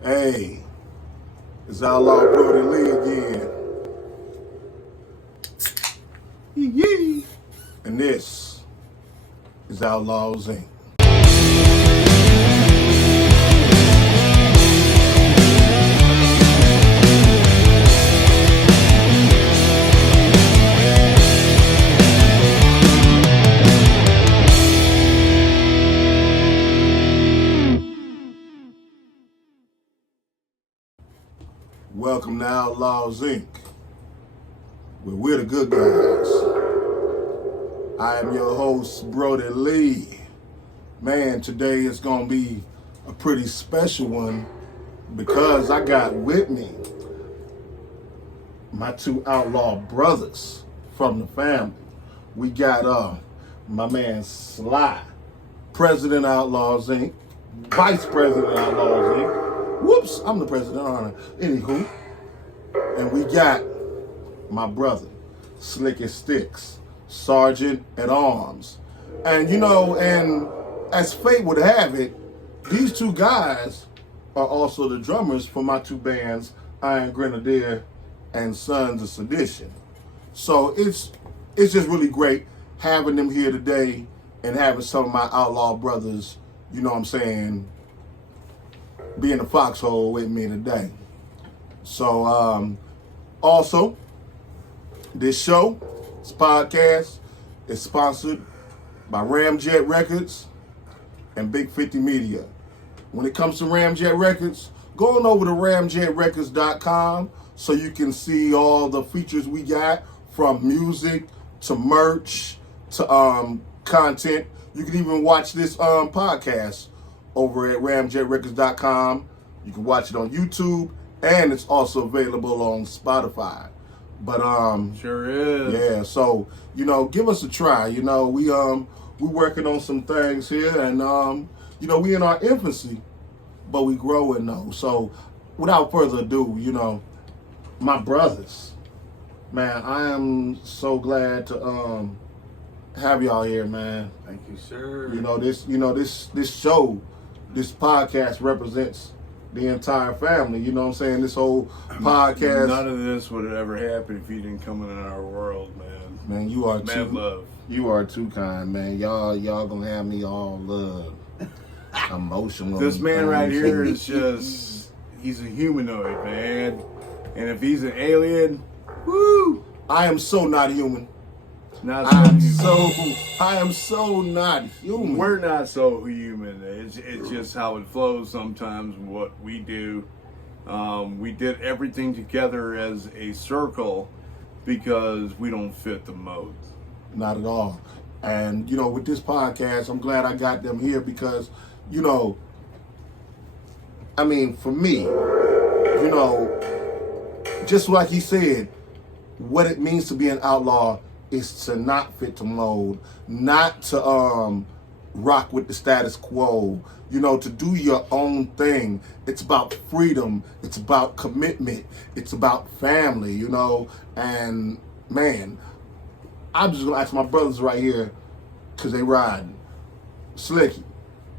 Hey, it's Outlaw Brody Lee again. Yee. And this is Outlaws Inc. Welcome to Outlaws Inc, where we're the good guys. I am your host, Brody Lee. Man, today is going to be a pretty special one because I got with me my two outlaw brothers from the family. We got my man Sly, President Outlaws Inc, Vice President Outlaws Inc. Whoops, I'm the president, aren't I? Anywho. And we got my brother, Slick as Sticks, Sergeant at Arms. And and as fate would have it, these two guys are also the drummers for my two bands, Iron Grenadier and Sons of Sedition. So it's just really great having them here today and having some of my outlaw brothers, be in the foxhole with me today. So also, this show, this podcast, is sponsored by Ramjet Records and Big 50 Media. When it comes to Ramjet Records, go on over to ramjetrecords.com so you can see all the features we got, from music to merch to content. You can even watch this podcast over at ramjetrecords.com. You can watch it on YouTube, and it's also available on Spotify. But sure is. Yeah, so give us a try. We working on some things here, and we in our infancy, but we growing though. So without further ado, my brothers, man, I am so glad to have y'all here, man. Thank you, sir. This show, this podcast represents the entire family. You know what I'm saying? This whole podcast. None of this would have ever happened if you didn't come into our world, man. Man, you are mad love. You are too kind, man. Y'all gonna have me all emotional. This man right here is he's a humanoid, man. And if he's an alien, woo! I am so not human. I am so not human. We're not so human. It's just how it flows sometimes. What we do, we did everything together as a circle because we don't fit the mold. Not at all. And with this podcast, I'm glad I got them here because, for me, just like he said, what it means to be an outlaw is to not fit the mold, not to rock with the status quo, to do your own thing. It's about freedom. It's about commitment. It's about family, and man, I'm just gonna ask my brothers right here, cause they riding. Slicky,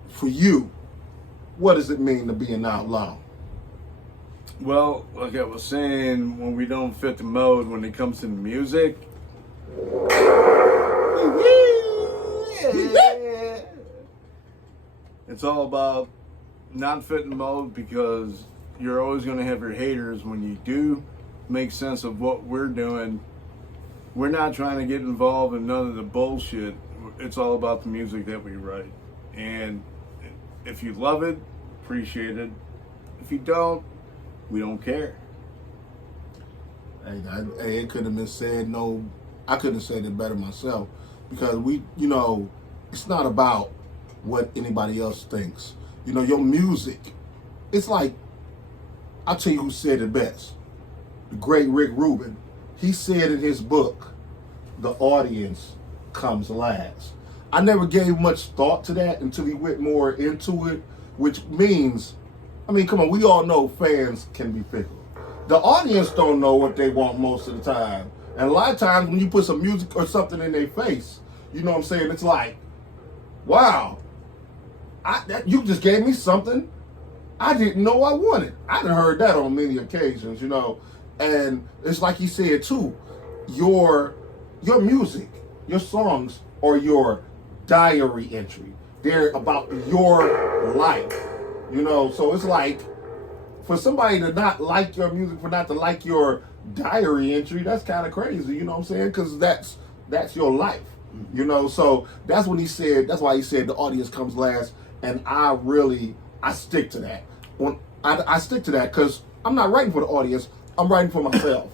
for you, what does it mean to be an outlaw? Well, like I was saying, when we don't fit the mode when it comes to music, it's all about not fitting mode, because you're always going to have your haters. When you do make sense of what we're doing, we're not trying to get involved in none of the bullshit. It's all about the music that we write. And if you love it, appreciate it. If you don't, we don't care. Hey, it could have been said I couldn't have said it better myself, because it's not about what anybody else thinks. Your music, it's like, I'll tell you who said it best. The great Rick Rubin. He said in his book, the audience comes last. I never gave much thought to that until he went more into it, which means, come on, we all know fans can be fickle. The audience don't know what they want most of the time. And a lot of times when you put some music or something in their face, it's like, wow, you just gave me something I didn't know I wanted. I done heard that on many occasions, you know. And it's like he said too, your music, your songs are your diary entry. They're about your life, you know. So it's like, for somebody to not like your music, for not to like your diary entry, that's kind of crazy, you know what I'm saying? Because that's your life, you know. So that's when he said, that's why he said the audience comes last. And I stick to that. I stick to that because I'm not writing for the audience. I'm writing for myself.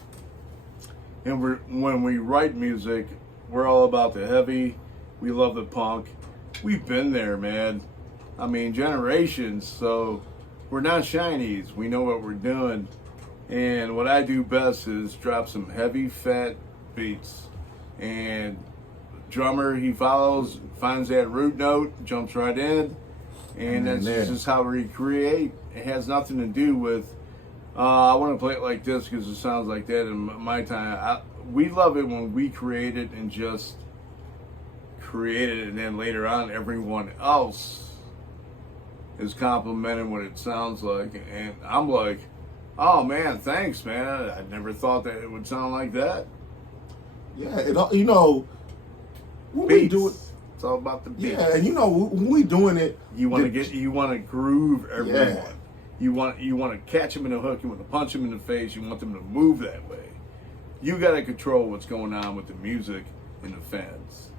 And when we write music, we're all about the heavy. We love the punk. We've been there, man. I mean, generations. So we're not shinies. We know what we're doing. And what I do best is drop some heavy, fat beats. And drummer, he follows, finds that root note, jumps right in. And that's just how we create. It has nothing to do with, I want to play it like this because it sounds like that in my time. We love it when we create it and just create it, and then later on everyone else is complimenting what it sounds like. And I'm like, oh man, thanks man. I never thought that it would sound like that. Yeah, you know, when Beats. we do it, it's all about the beats. yeah, and you know, when we doing it, you want to groove everyone. Yeah. You want to catch them in the hook. You want to punch them in the face. You want them to move that way. You got to control what's going on with the music and the fans.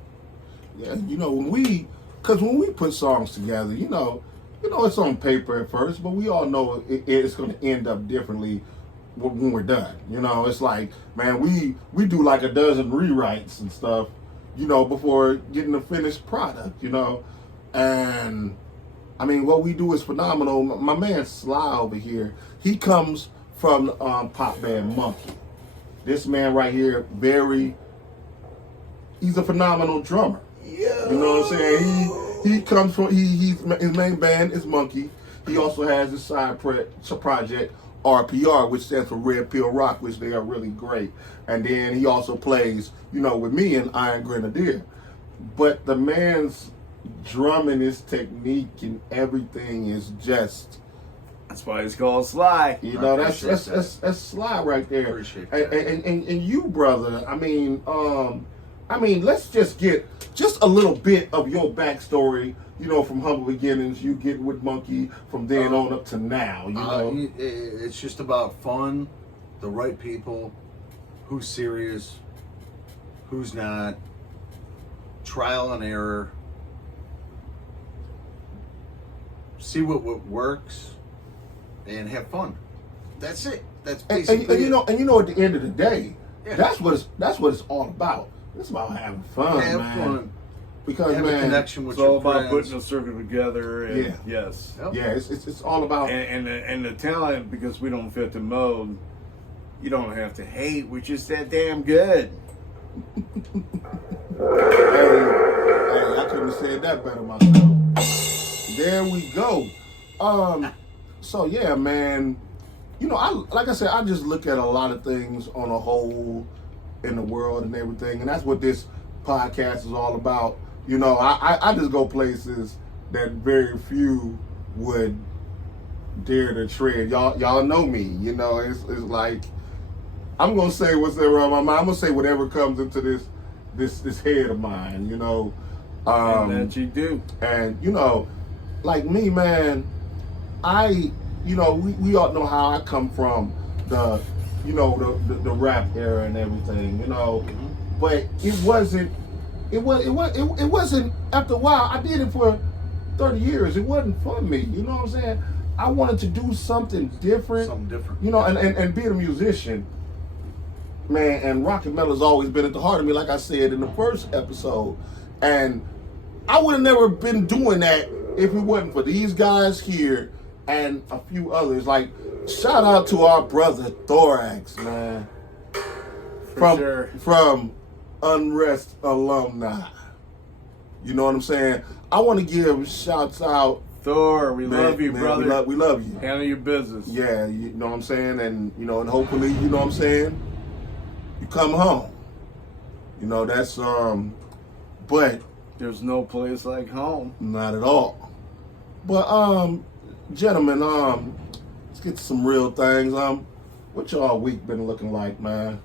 Yeah, you know, when we put songs together, you know, it's on paper at first, but we all know it's going to end up differently when we're done. You know, it's like, man, we do like a dozen rewrites and stuff, you know, before getting the finished product, you know. And I mean, what we do is phenomenal. My man Sly over here, he comes from the pop band Monkey. This man right here, he's a phenomenal drummer. Yeah. You know what I'm saying? He comes from, his main band is Monkey. He also has his side project, RPR, which stands for Red Pill Rock, which they are really great. And then he also plays, you know, with me in Iron Grenadier. But the man's drumming, his technique and everything is just, that's why it's called Sly. you know, that's Sly right there. Appreciate that. And you, brother, I mean, let's just get just a little bit of your backstory, you know, from humble beginnings, you getting with Monkey, from then on up to now, you know. It's just about fun, the right people, who's serious, who's not, trial and error, see what works, and have fun. That's it. That's basically and you know, at the end of the day, Yeah. that's what it's all about. It's about having fun, have man. fun. Because Have a man, connection with It's all your about friends. putting a circle together. And Yeah. Yes. Yep. yeah, it's all about. And the talent, because we don't fit the mold, you don't have to hate. We're just that damn good. Hey, I couldn't have said that better myself. There we go. So yeah, man. You know, like I said, I just look at a lot of things on a whole in the world and everything, and that's what this podcast is all about. You know, I just go places that very few would dare to tread. Y'all know me. You know, it's like I'm gonna say what's ever on my mind. I'm gonna say whatever comes into this head of mine. You know, And that you do. and you know, like me, man, we all know how I come from the rap era and everything, you know. But it wasn't after a while. I did it for 30 years. It wasn't for me, you know what I'm saying? I wanted to do something different. You know, and being a musician, man, and rock and metal has always been at the heart of me, like I said in the first episode. And I would have never been doing that if it wasn't for these guys here and a few others. Like, shout out to our brother Thorax, man. From Unrest alumni. You know what I'm saying? I want to give shouts out. Thor, we love you, man, brother. We love you. Handle your business. Yeah, you know what I'm saying? And, you know, and hopefully, you know what I'm saying, you come home. You know, that's, but There's no place like home. not at all. But, gentlemen, let's get to some real things. What y'all week been looking like, man?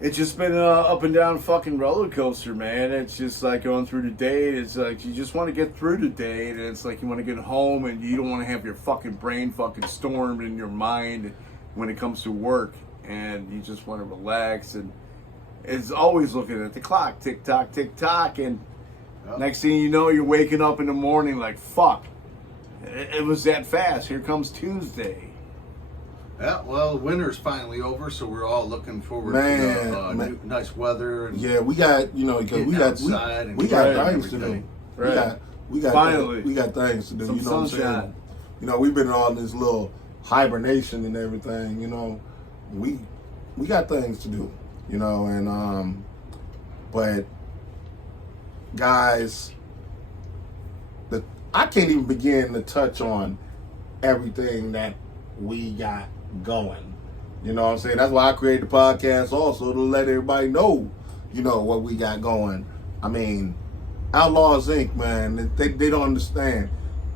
It's just been up and down fucking roller coaster, man. It's just like going through the day. It's like you just want to get through the day, and it's like you want to get home, and you don't want to have your fucking brain fucking stormed in your mind when it comes to work, and you just want to relax. And it's always looking at the clock, tick tock, and next thing you know, you're waking up in the morning like, fuck, it was that fast. Here comes Tuesday. Yeah, well, winter's finally over, so we're all looking forward to nice weather. And yeah, we got because we got things to do. Right. We got finally we got things to do. Some you know sunshine. what I'm saying? You know, we've been on this little hibernation and everything. You know, we got things to do. You know, and but guys, I can't even begin to touch on everything that we got going. You know what I'm saying? That's why I created the podcast also, to let everybody know, you know, what we got going. I mean, Outlaws Inc, man, they don't understand.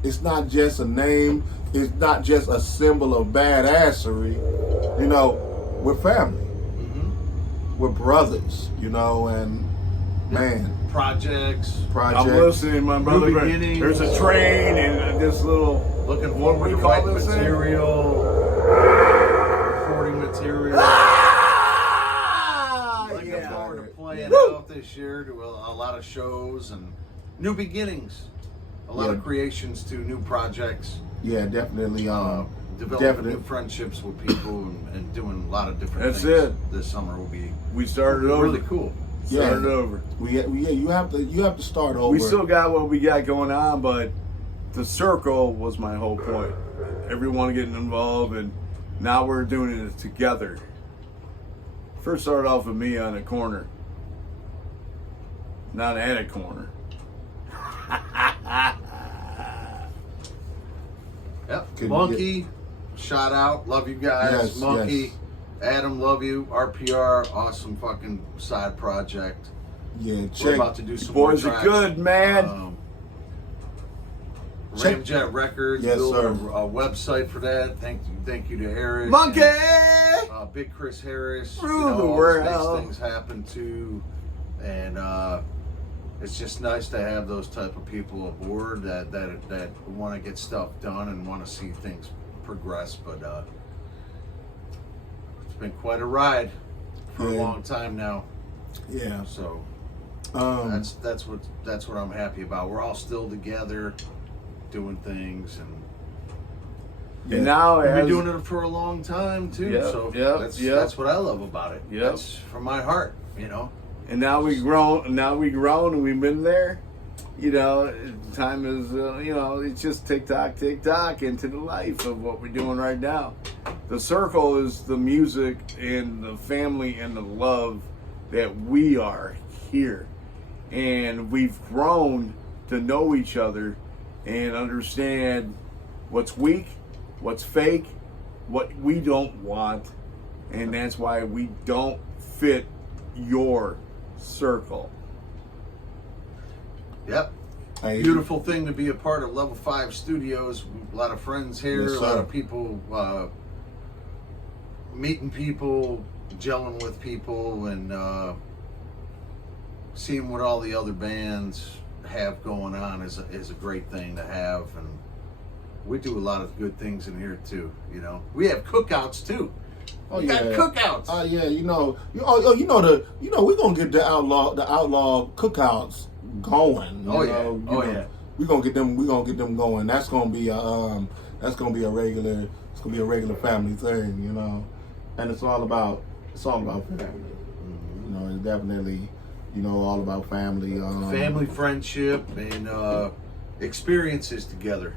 It's not just a name. It's not just a symbol of badassery. You know, we're family. Mm-hmm. We're brothers, you know, and man. Projects. I'm listening, my brother. Beginnings. There's a train and this little... Looking forward to write material, recording material. Looking forward to playing out this year to a lot of shows and new beginnings. A lot of creations to new projects. Yeah, definitely. Developing new friendships with people and doing a lot of different things. That's it. This summer will be really cool. Started over. You have to start over. We still got what we got going on, but the circle was my whole point. Everyone getting involved, and now we're doing it together. First started off with me on a corner, not at a corner. Yep. Monkey, shout out, love you guys. Yes, Monkey, yes. Adam, love you. RPR, awesome fucking side project. Yeah, We're about to do some boys more are tracks. good, man. Ramjet Records, yes, built sir. a website for that. Thank you to Eric. Monkey! And, Big Chris Harris. Through the always world. makes things happen too. And it's just nice to have those type of people aboard that want to get stuff done and want to see things progress. But it's been quite a ride for a long time now. Yeah. So that's what I'm happy about. We're all still together, doing things, And now we've been doing it for a long time too. Yep, That's what I love about it. Yep. That's from my heart, you know. And now we've grown, and we've been there. You know, time is, you know, it's just tick-tock into the life of what we're doing right now. The circle is the music and the family and the love that we are here. And we've grown to know each other and understand what's weak, what's fake, what we don't want. And that's why we don't fit your circle. Yep. Beautiful thing to be a part of Level 5 Studios. A lot of friends here, Yes, a lot sir. of people, meeting people, gelling with people, and seeing what all the other bands have going on is a great thing to have. And we do a lot of good things in here too. You know, we have cookouts too. We got cookouts. Oh yeah, you know we're gonna get the outlaw cookouts going. We're gonna get them going. That's gonna be a regular family thing, you know. And it's all about family. You know, it's definitely, you know, all about family. Family, friendship, and experiences together.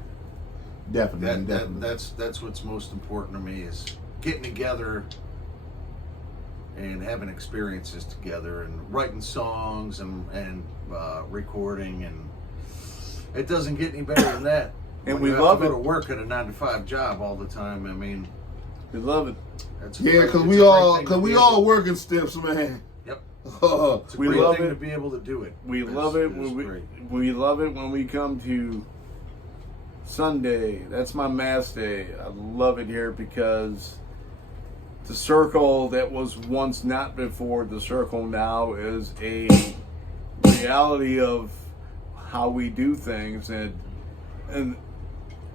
Definitely. That's what's most important to me, is getting together and having experiences together and writing songs and recording, and it doesn't get any better than that. And When we you have love to go it. to work at a 9-to-5 job all the time. I mean, We love it. that's Because we all working stiffs, man. Yep. It's It's a We great love thing it. to be able to do it. We It's- love it it's when great. we love it when we come to Sunday, that's my mass day. I love it here because the circle that was once not before the circle now is a reality of how we do things. And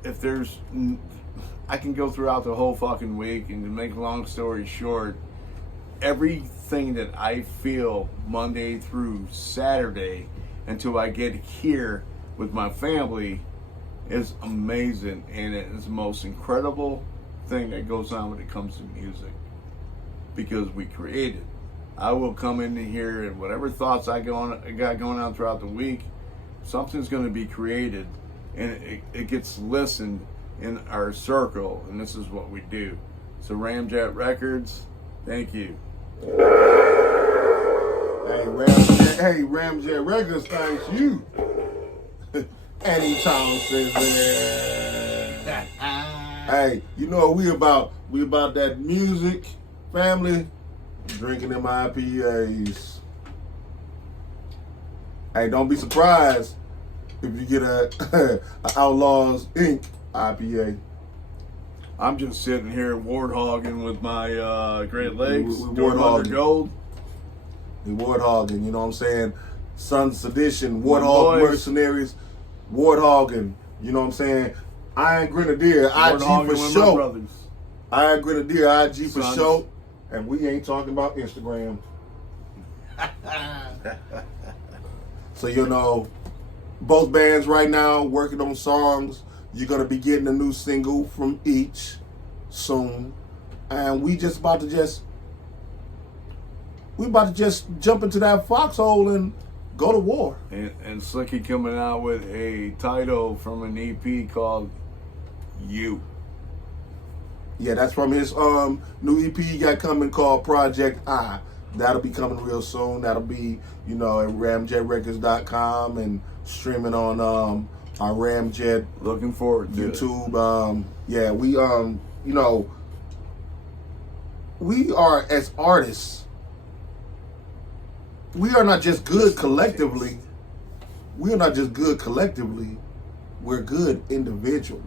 if there's, I can go throughout the whole fucking week, and to make a long story short, everything that I feel Monday through Saturday until I get here with my family is amazing, and it is the most incredible thing that goes on when it comes to music, because we create it. I will come in here and whatever thoughts I got going on throughout the week, something's going to be created, and it gets listened in our circle, and this is what we do. So Ramjet Records, thank you. Hey, Ramjet Records, thanks you. Anytime says that. Hey, you know what we about that music, family, drinking them IPAs. Hey, don't be surprised if you get a Outlaws Inc IPA. I'm just sitting here warthogging with my Great Lakes, We Warthog Gold. We warthogging, you know what I'm saying? Sons Sedition, Warthog Mercenaries, warthogging, you know what I'm saying? Iron Grenadier, IG for show. Iron Grenadier, IG for show. And we ain't talking about Instagram. So, you know, both bands right now working on songs. You're going to be getting a new single from each soon. And we about to just jump into that foxhole and go to war. And Slicky coming out with a title from an EP called You. Yeah, that's from his new EP he got coming called Project I. That'll be coming real soon. That'll be, you know, at ramjetrecords.com and streaming on our Ramjet looking forward to YouTube. Yeah, we you know, we are as artists, we are not just good collectively. We are not just good collectively. We're good individually.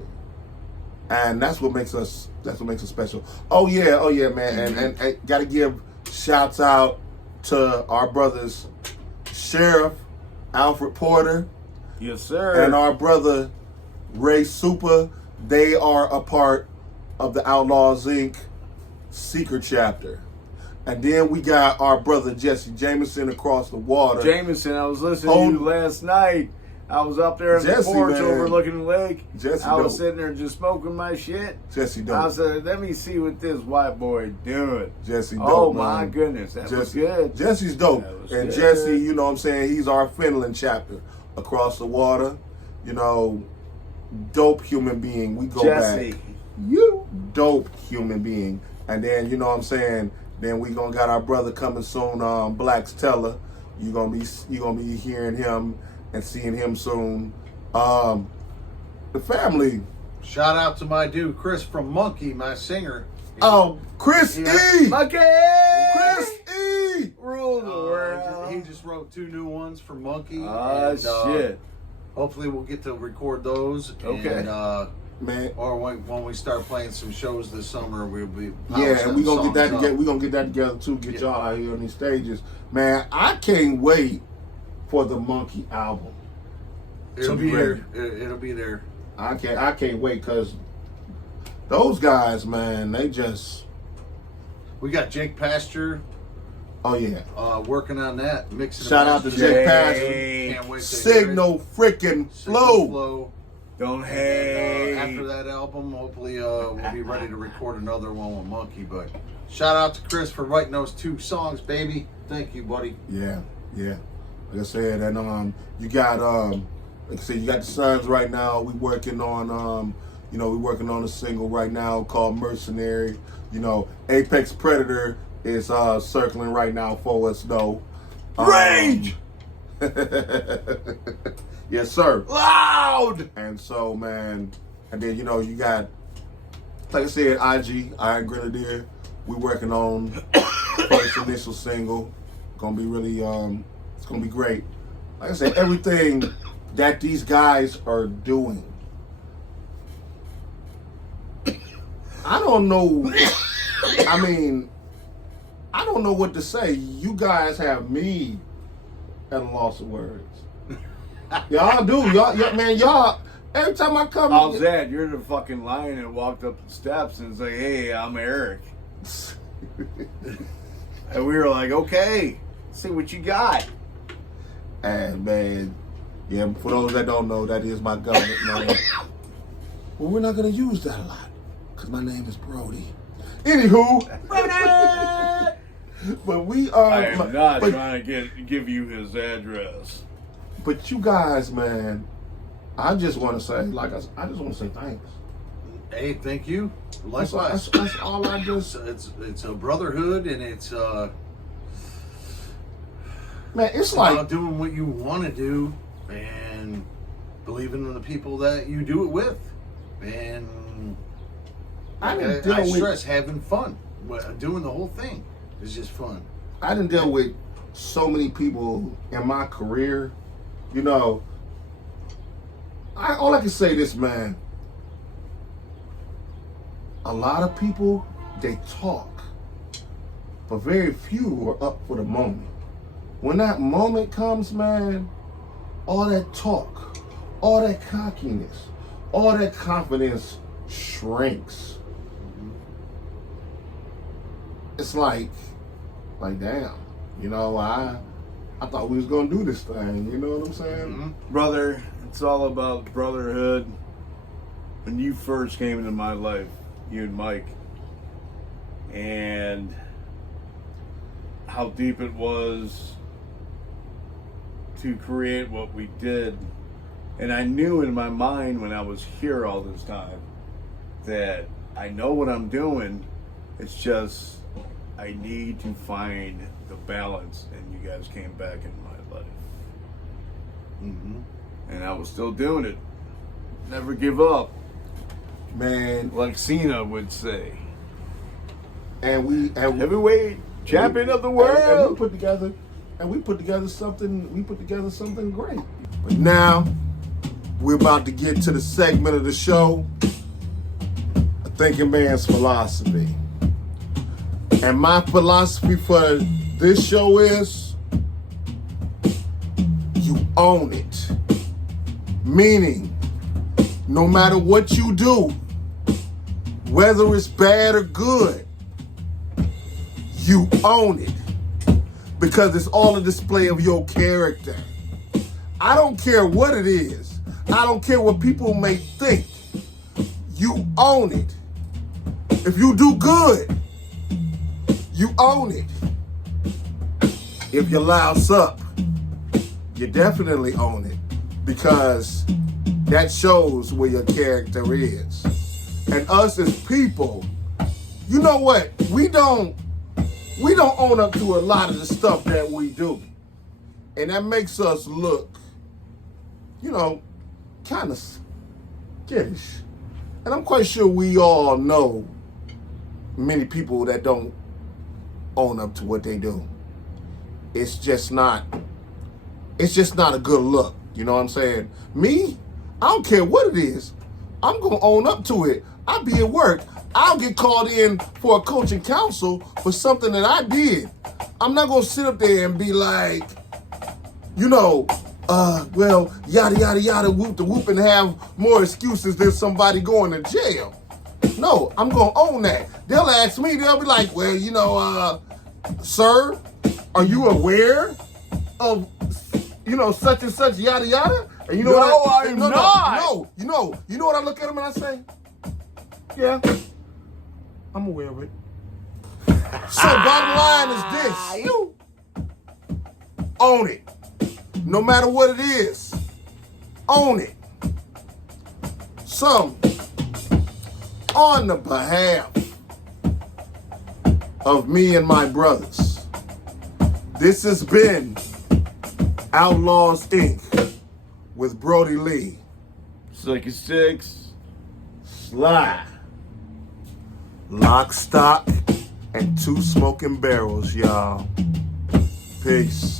And that's what makes us special. Oh yeah, man. And gotta give shouts out to our brothers Sheriff Alfred Porter. Yes, sir. And our brother Ray Super. They are a part of the Outlaws Inc secret chapter. And then we got our brother Jesse Jameson across the water. Jameson, I was listening to you last night. I was up there on the porch overlooking the lake. Jesse I was sitting there just smoking my shit. Jesse dope. I said, let me see what this white boy doing. Jesse dope, oh, man. My goodness. That was good. Jesse's dope. And good. Jesse, you know what I'm saying, he's our Finland chapter across the water. You know, dope human being. We go Jesse. back. You dope human being. And then, you know what I'm saying, then we gonna got our brother coming soon, Black's Teller. You gonna be hearing him and seeing him soon. The family. Shout out to my dude Chris from Monkey, my singer. Oh, Chris E. Monkey! Chris E. Rule the world. He just wrote 2 new ones for Monkey. Shit. Hopefully we'll get to record those. Okay. And, man. Or when we start playing some shows this summer, we'll be and we gonna get that together. We gonna get that together too. Get y'all out here on these stages, man. I can't wait for the Monkey album. It'll be here. It'll be there. I can't wait because those guys, man, they just. We got Jake Pasture. Oh yeah. Working on that. Mixing. Shout out to Jake Pasture. Can't wait to Signal freaking flow. Don't hate. After that album, hopefully we'll be ready to record another one with Monkey. But shout out to Chris for writing those 2 songs, baby. Thank you, buddy. Yeah. Like I said, and you got like I said, you got the Sons right now. We working on we working on a single right now called Mercenary. You know, Apex Predator is circling right now for us though. Rage. Yes, sir. Loud. And so, man, and then you got, like I said, IG, Iron Grenadier. We working on first initial single. Gonna be really, it's gonna be great. Like I said, everything that these guys are doing I don't know. I mean, I don't know what to say. You guys have me at a loss of words. Y'all do. Y'all, man, y'all. Every time I come, How's that? You're the fucking lion that walked up the steps and say, "Hey, I'm Eric," and we were like, "Okay, see what you got." And man, yeah. For those that don't know, that is my government name. Well, we're not gonna use that a lot because my name is Brody. Anywho, Brody. But we are. I am not trying to give you his address. But you guys, man, I just want to say, I just want to say thanks. Hey, thank you. Likewise. That's all I just. It's a brotherhood, and it's Man, it's about like doing what you want to do and believing in the people that you do it with, and I stress having fun. Doing the whole thing is just fun. I didn't deal with so many people in my career. You know, all I can say this, man. A lot of people, they talk, but very few are up for the moment. When that moment comes, man, all that talk, all that cockiness, all that confidence shrinks. It's like damn, you know, I thought we was gonna do this thing, you know what I'm saying? Mm-hmm. Brother, it's all about brotherhood. When you first came into my life, you and Mike, and how deep it was to create what we did. And I knew in my mind when I was here all this time that I know what I'm doing. It's just I need to find the balance, and you guys came back in my life. Mm-hmm. And I was still doing it. Never give up, Man, like Cena would say. and Heavyweight champion of the and world. we put together something great. But now we're about to get to the segment of the show, A Thinking Man's Philosophy. And my philosophy for this show is you own it. Meaning, no matter what you do, whether it's bad or good, you own it. Because it's all a display of your character. I don't care what it is. I don't care what people may think. You own it. If you do good, you own it. If you louse up, you definitely own it. Because that shows where your character is. And us as people, you know what? We don't own up to a lot of the stuff that we do. And that makes us look, you know, kind of skittish. And I'm quite sure we all know many people that don't own up to what they do. It's just not a good look. You know what I'm saying? Me, I don't care what it is. I'm going to own up to it. I'll be at work. I'll get called in for a coaching council for something that I did. I'm not going to sit up there and be like, you know, well, yada, yada, yada, whoop the whoop, and have more excuses than somebody going to jail. No, I'm going to own that. They'll ask me, they'll be like, well, you know, sir, are you aware of, you know, such and such, yada, yada? And you know what I'm not. No, you know what I look at them and I say? Yeah, I'm aware of it. So bottom line is this. Own it. No matter what it is. Own it. So, on the behalf of me and my brothers, this has been Outlaws Inc. with Brody Lee. 66. Sly. Lock, stock, and two smoking barrels, y'all. Peace.